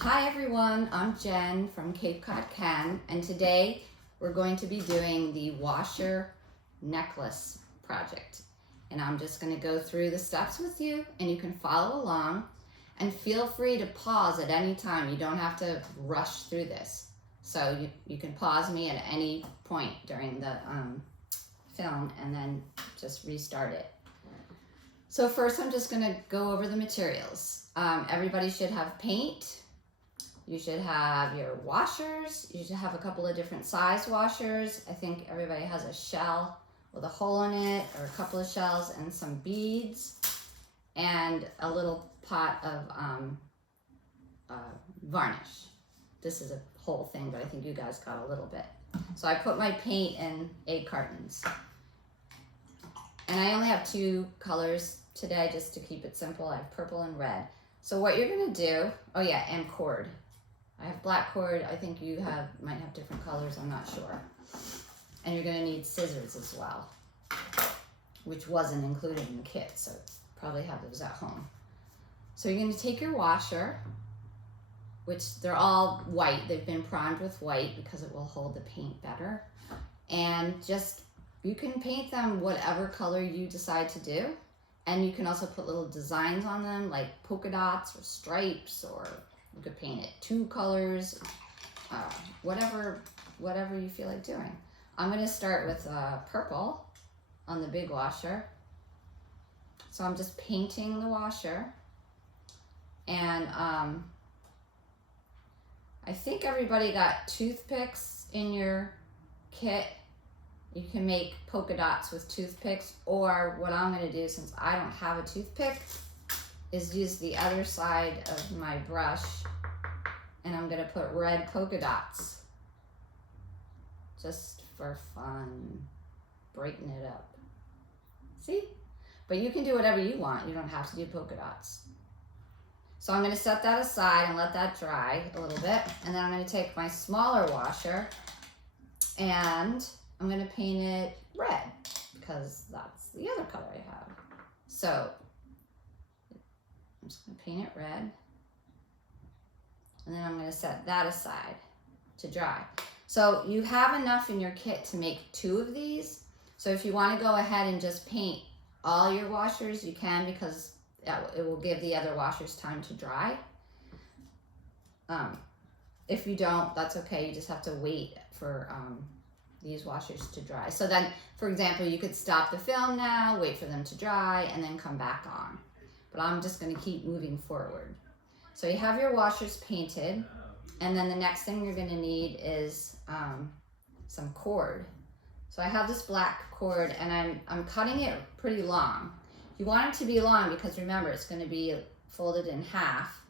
Hi everyone, I'm Jen from Cape Cod CCCAN, and today we're going to be doing the washer necklace project. And I'm just going to go through the steps with you, and you can follow along, and feel free to pause at any time. You don't have to rush through this. So you can pause me at any point during the film and then just restart it. So first I'm just going to go over the materials. Everybody should have paint. You should have your washers. You should have a couple of different size washers. I think everybody has a shell with a hole in it, or a couple of shells, and some beads, and a little pot of varnish. This is a whole thing, but I think you guys got a little bit. So I put my paint in 8 cartons. And I only have 2 colors today just to keep it simple. I have purple and red. So what you're gonna do, oh yeah, and cord. I have black cord. I think you might have different colors, I'm not sure. And you're gonna need scissors as well, which wasn't included in the kit, so probably have those at home. So you're gonna take your washer, which they're all white. They've been primed with white because it will hold the paint better. And you can paint them whatever color you decide to do. And you can also put little designs on them, like polka dots or stripes, or you could paint it 2 colors, whatever you feel like doing. I'm gonna start with purple on the big washer. So I'm just painting the washer. And I think everybody got toothpicks in your kit. You can make polka dots with toothpicks, or what I'm gonna do, since I don't have a toothpick, is use the other side of my brush, and I'm gonna put red polka dots, just for fun, brighten it up. See? But you can do whatever you want. You don't have to do polka dots. So I'm gonna set that aside and let that dry a little bit, and then I'm gonna take my smaller washer, and I'm gonna paint it red, because that's the other color I have. So I'm just gonna paint it red, and then I'm gonna set that aside to dry. So you have enough in your kit to make 2 of these. So if you wanna go ahead and just paint all your washers, you can, because it will give the other washers time to dry. If you don't, that's okay. You just have to wait for these washers to dry. So then, for example, you could stop the film now, wait for them to dry, and then come back on. But I'm just gonna keep moving forward. So you have your washers painted, and then the next thing you're gonna need is some cord. So I have this black cord, and I'm cutting it pretty long. You want it to be long because remember, it's gonna be folded in half,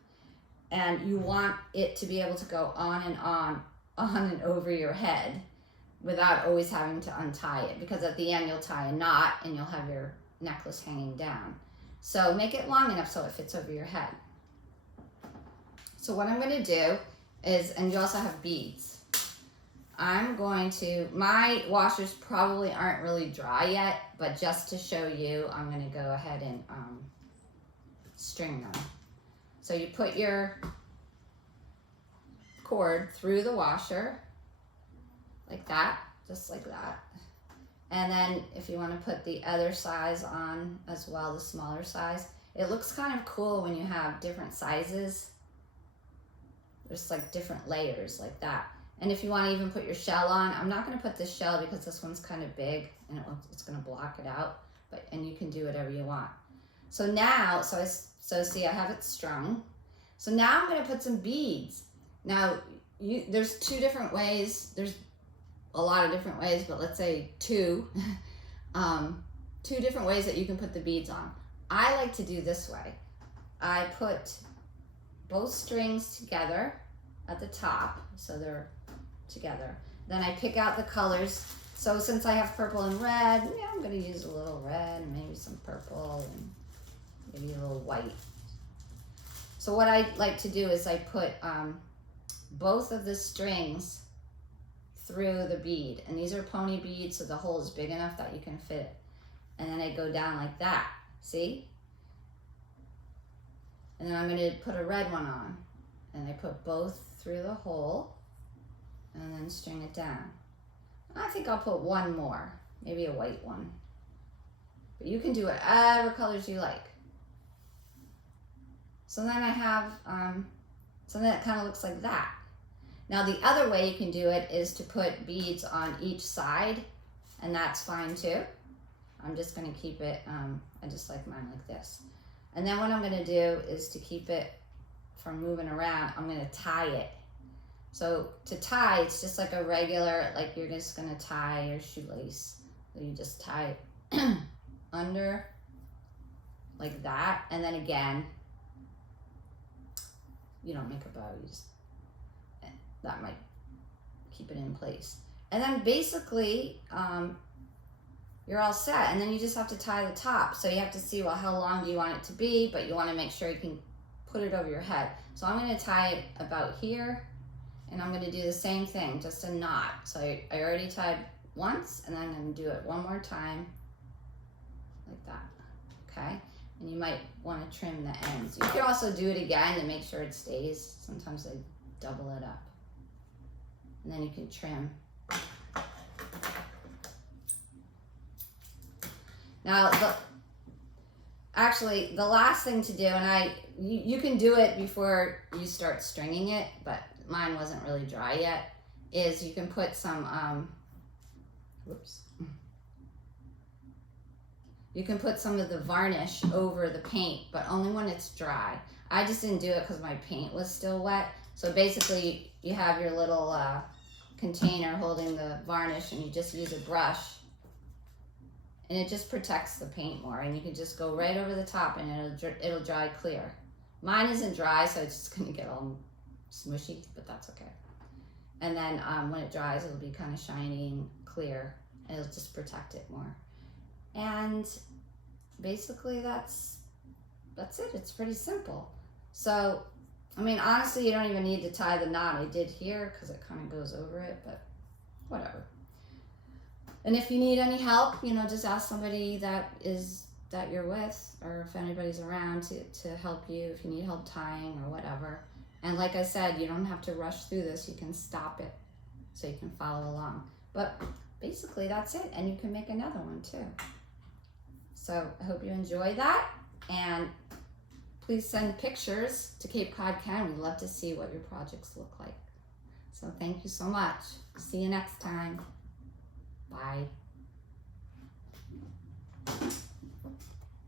and you want it to be able to go on and over your head, without always having to untie it, because at the end you'll tie a knot and you'll have your necklace hanging down. So make it long enough so it fits over your head. So what I'm gonna do is, and you also have beads, my washers probably aren't really dry yet, but just to show you, I'm gonna go ahead and string them. So you put your cord through the washer, like that, just like that. And then if you want to put the other size on as well, the smaller size, it looks kind of cool when you have different sizes. There's like different layers like that. And if you want to even put your shell on, I'm not going to put this shell because this one's kind of big and it's going to block it out, and you can do whatever you want. So now, so see, I have it strung. So now I'm going to put some beads. Now, there's 2 different ways. There's a lot of different ways, but let's say 2 different ways that you can put the beads on. I like to do this way. I put both strings together at the top, so they're together. Then I pick out the colors. So since I have purple and red, yeah, I'm gonna use a little red and maybe some purple and maybe a little white. So what I like to do is I put both of the strings through the bead, and these are pony beads, so the hole is big enough that you can fit it. And then I go down like that, see? And then I'm going to put a red one on, and I put both through the hole and then string it down. I think I'll put one more, maybe a white one. But you can do whatever colors you like. So then I have something that kind of looks like that. Now the other way you can do it is to put beads on each side, and that's fine too. I'm just going to keep it, I just like mine like this. And then what I'm going to do is to keep it from moving around, I'm going to tie it. So to tie, it's just like a regular, like you're just going to tie your shoelace. So you just tie it under like that, and then again, you don't make a bow, you just, that might keep it in place. And then basically, you're all set, and then you just have to tie the top. So you have to see, well, how long do you want it to be, but you want to make sure you can put it over your head. So I'm going to tie it about here, and I'm going to do the same thing, just a knot. So I already tied once, and then I'm going to do it one more time, like that, okay? And you might want to trim the ends. You could also do it again to make sure it stays. Sometimes they double it up. And then you can trim. Now, actually, the last thing to do, and you can do it before you start stringing it, but mine wasn't really dry yet, is you can put some, you can put some of the varnish over the paint, but only when it's dry. I just didn't do it because my paint was still wet. So basically, you have your little container holding the varnish, and you just use a brush, and it just protects the paint more, and you can just go right over the top, and it'll dry clear. Mine isn't dry, so it's just gonna get all smushy, but that's okay. And then when it dries, it'll be kind of shiny and clear, and it'll just protect it more. And basically that's it. It's pretty simple. So, I mean, honestly, you don't even need to tie the knot. I did here because it kind of goes over it, but whatever. And if you need any help, you know, just ask somebody that you're with, or if anybody's around to help you if you need help tying or whatever. And like I said, you don't have to rush through this. You can stop it so you can follow along. But basically that's it, and you can make another one too. So I hope you enjoy that, and please send pictures to Cape Cod CAN. We'd love to see what your projects look like. So thank you so much. See you next time. Bye.